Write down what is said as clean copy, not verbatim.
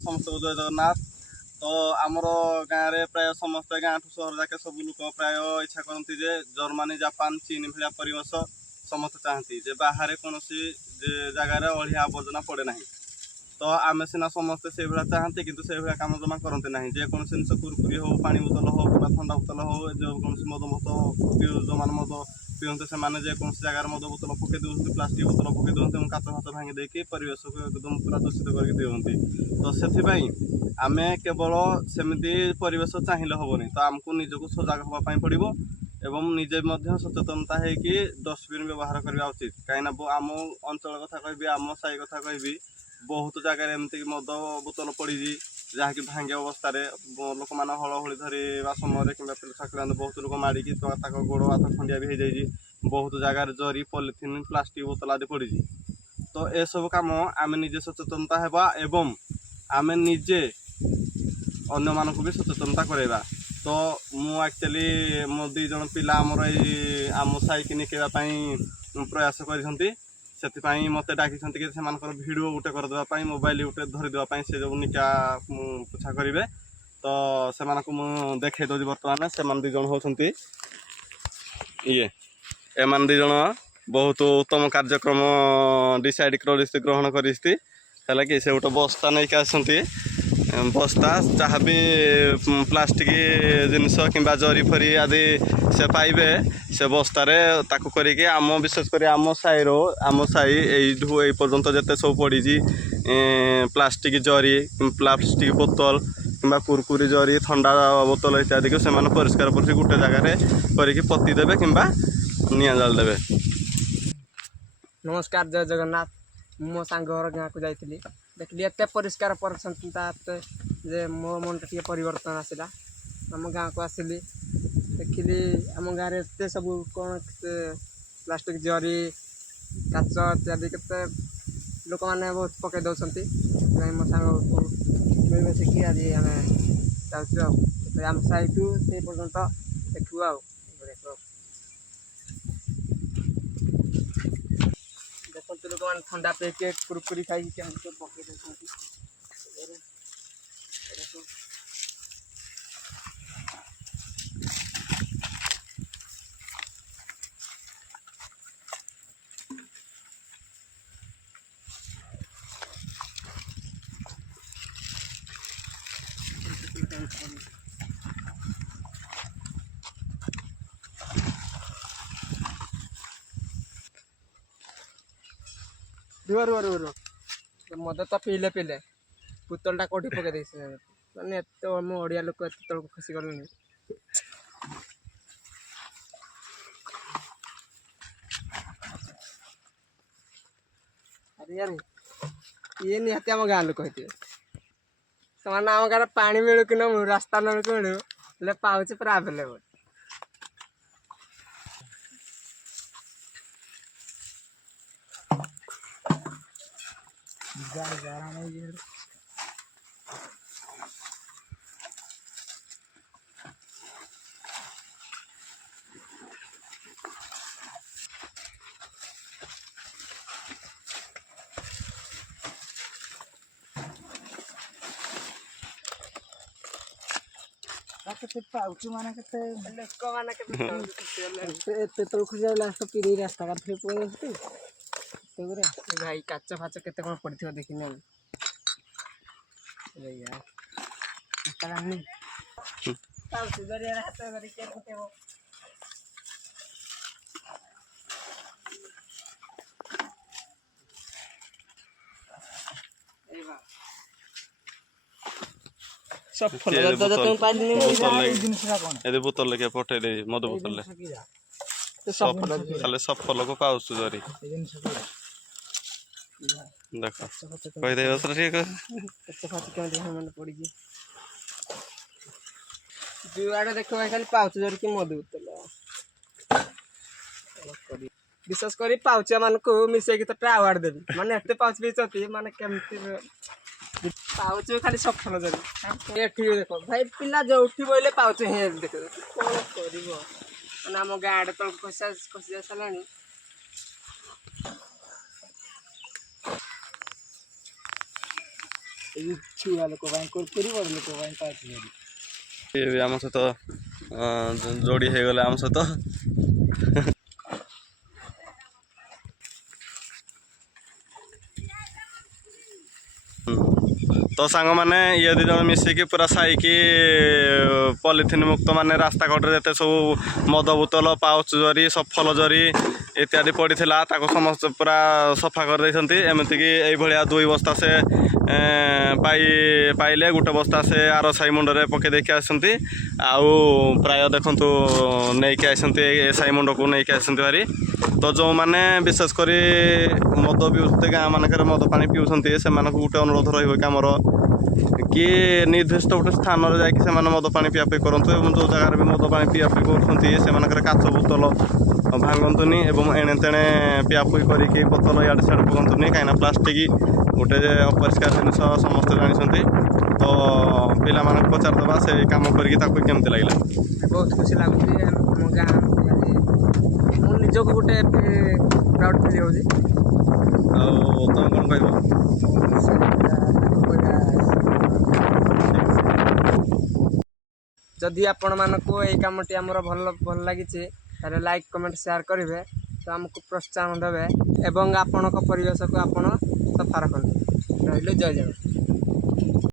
समस्त जय जगन्नाथ। तो आमर गाँव में प्राय समस्त गाँव ठू सहर जाके सब लोग प्राय इच्छा करती जे जर्मनी जापान चीन भाया परिवेश समस्त चाहती जे बाहर कौन जगार अलिया आवर्जना पड़े ना। तो आम सीना समस्ते से भाया चाहती कि से भाया कम जमा करते ना जेकोसी जिन कुरकुरी हो पानी बोतल हो कि ठंडा बोतल हो जो कौन मद मत जो मैंने मद पिंते से जेकोसी जगार मद बोतल पकई दूसरी प्लास्टिक बोतल पकई दूसरी काच फाच भांगी देकी परिवेश को एकदम पूरा दूषित करके दिखती। तो से आम केवल सेमती परिवेश चाहिए हेनी तो आमको निजक सजग हाँपाई पड़ो एवं निजे सचेतनता होगी डस्टबिन व्यवहार करवा उचित कहीं आम अंचल कथा कहि आम साई कथा कहि बहुत जगह एमती मद बोतल पड़ी जहाँकि भांगे अवस्था लोक मैंने हलहली धरवा समय कि संक्रांत बहुत लोग माड़िकी गोड़ हाथ खंडिया भी हो जाए बहुत जगार जरी पॉलिथिन प्लास्टिक बोतल आदि पड़ी। तो यह सब कम आम निजे सचेतनता होगा एवं आम निजे अन्य मानक भी सचेतनता करवा। तो मु एक्चुअली मो दी जन पिला आमर आम साई की निकेवाई प्रयास कर मत डाक भिडियो गोटे करदेवाई मोबाइल गोटे धरीदेवाई से जो निका पोछा करेंगे। तो से देखे दूसरी बर्तमान से दी जन होती ये एम दी जन बहुत उत्तम कार्यक्रम डिसाइड ग्रहण कर कि से गोटे बस्ता नहीं आसती बस्ता जहाँ भी प्लास्टिक जिनस कि जरी फरी आदि से पाइबे से बस्तारे ताकू करिके आम विशेषकर आम साई आम साई यही पर्यंत जिते सब पड़ी प्लास्टिक जरी प्लास्टिक बोतल कि कुरकुरी जरी ठंडा बोतल इत्यादि को से परिष्कार पर गोटे जगार करके पति देवे कि निआ जाल देवे। नमस्कार जय जगन्नाथ। मो सांग घर गाँव को जाइली देखली एत परिष्कार परिच्छन्नता जे मो मन टे परिवर्तन आसला आम गाँव को आसिली देखिली आम गाँव में एत सब कौन प्लास्टिक जरी काच इत्यादि के लोक मैंने बहुत पकई दौरान मो सांग मिलमिशिकी आज आम चाहूँ आम साइटू से पर्यंत देखू आ देखते लोक मैंने ठंडा पेके कुरकुरी खाई पकई देती रुआ मद तो पीले बोतलटा कौटी पकई दे मैंने एत मो ओडिया लोक एत तक खसी गलुनि अरे यार ये निहाती आम गाँ लोक होते से आम गाँव पानी मिलू कि न रास्ता न मिलू पाऊच पूरा आभेलेबल। पाउच मान के खुशी लास्ट पीढ़ी रास्ता काटते भाई काच फाच केते कौन पड़े देखनी बोतल लेके पठे मद बोतल खाली सफल को पाउस जरी देख जुआड़े देख खाली पाउच जरिक मद बोतल विशेष कर पाउचिया मान को मिसेक तो अवार्ड देवी माने एत पाउच बेचती माने केमती पाउच खाली सफल जरी देख भाई पिला जो उठी बोले पाउच हे देख कौन कर आम गाँ तो खसी जा सारा ଏଇ ଛୁଆ ଲୋକ ପାଇଁ କୁରକୁରି ବଡ଼ ଲୋକ ପାଇଁ ପାଉଛୁ ଧରି ଇଏ ବି ଆମ ସହିତ ଯୋଡ଼ି ହେଇଗଲେ ଆମ ସହିତ। ତ ସାଙ୍ଗମାନେ ଇଏ ଦୁଇ ଜଣ ମିଶିକି ପୁରା ସାଇକି ପଲିଥିନ୍ ମୁକ୍ତ ମାନେ ରାସ୍ତା କଡ଼ରେ ଯେତେ ସବୁ ମଦ ବୋତଲ ପାଉଚ୍ ଜରି ସଫଲ ଜରି ଇତ୍ୟାଦି ପଡ଼ିଥିଲା ତାକୁ ସମସ୍ତେ ପୁରା ସଫା କରିଦେଇଛନ୍ତି। ଏମିତିକି ଏଇଭଳିଆ 2 ବସ୍ତା ସେ ପାଇଲେ, ଗୋଟେ ବସ୍ତା ସେ ଆର ସାହି ମୁଣ୍ଡରେ ପକେଇ ଦେଇକି ଆସିଛନ୍ତି। ଆଉ ପ୍ରାୟ ଦେଖନ୍ତୁ ନେଇକି ଆସିଛନ୍ତି ଏ ସାହି ମୁଣ୍ଡକୁ ନେଇକି ଆସିଛନ୍ତି ଭାରି। ତ ଯେଉଁମାନେ ବିଶେଷ କରି ମଦ ପିଉଛନ୍ତି ଗାଁ ମାନଙ୍କରେ ମଦ ପାଣି ପିଉଛନ୍ତି ସେମାନଙ୍କୁ ଗୋଟେ ଅନୁରୋଧ ରହିବ କି ଆମର କି ନିର୍ଦ୍ଦିଷ୍ଟ ଗୋଟେ ସ୍ଥାନରେ ଯାଇକି ସେମାନେ ମଦ ପାଣି ପିଆ ପିଇ କରନ୍ତୁ ଏବଂ ଯେଉଁ ଜାଗାରେ ବି ମଦ ପାଣି ପିଆ ପିଇ କରୁଛନ୍ତି ସେମାନଙ୍କର କାଚ ବୋତଲ ଭାଙ୍ଗନ୍ତୁନି ଏବଂ ଏଣେ ତେଣେ ପିଆ ପିଇ କରିକି ବୋତଲ ଇଆଡ଼େ ସିଆଡ଼େ ପକାନ୍ତୁନି, କାହିଁକିନା ପ୍ଲାଷ୍ଟିକ୍ ଗୋଟେ ଅପରିଷ୍କାର ଜିନିଷ ସମସ୍ତେ ଜାଣିଛନ୍ତି। ତ ପିଲାମାନଙ୍କୁ ପଚାରିଦେବା ସେ କାମ କରିକି ତାକୁ କେମିତି ଲାଗିଲା। ବହୁତ ଖୁସି ଲାଗୁଛି ଆମ ଗାଁ ମୁଁ ନିଜକୁ ଗୋଟେ ପ୍ରାଉଡ଼ ଫିଲ୍ ହେଉଛି। ଆଉ ତମେ କ'ଣ କହିବ? ଯଦି ଆପଣମାନଙ୍କୁ ଏଇ କାମଟି ଆମର ଭଲ ଲାଗିଛି ତାହେଲେ ଲାଇକ୍ କମେଣ୍ଟ ସେୟାର କରିବେ, ତ ଆମକୁ ପ୍ରୋତ୍ସାହନ ଦେବେ ଏବଂ ଆପଣଙ୍କ ପରିବେଶକୁ ଆପଣ ସଫା ରଖନ୍ତୁ। ରହିଲେ ଜୟ ଜଗନ୍ନାଥ।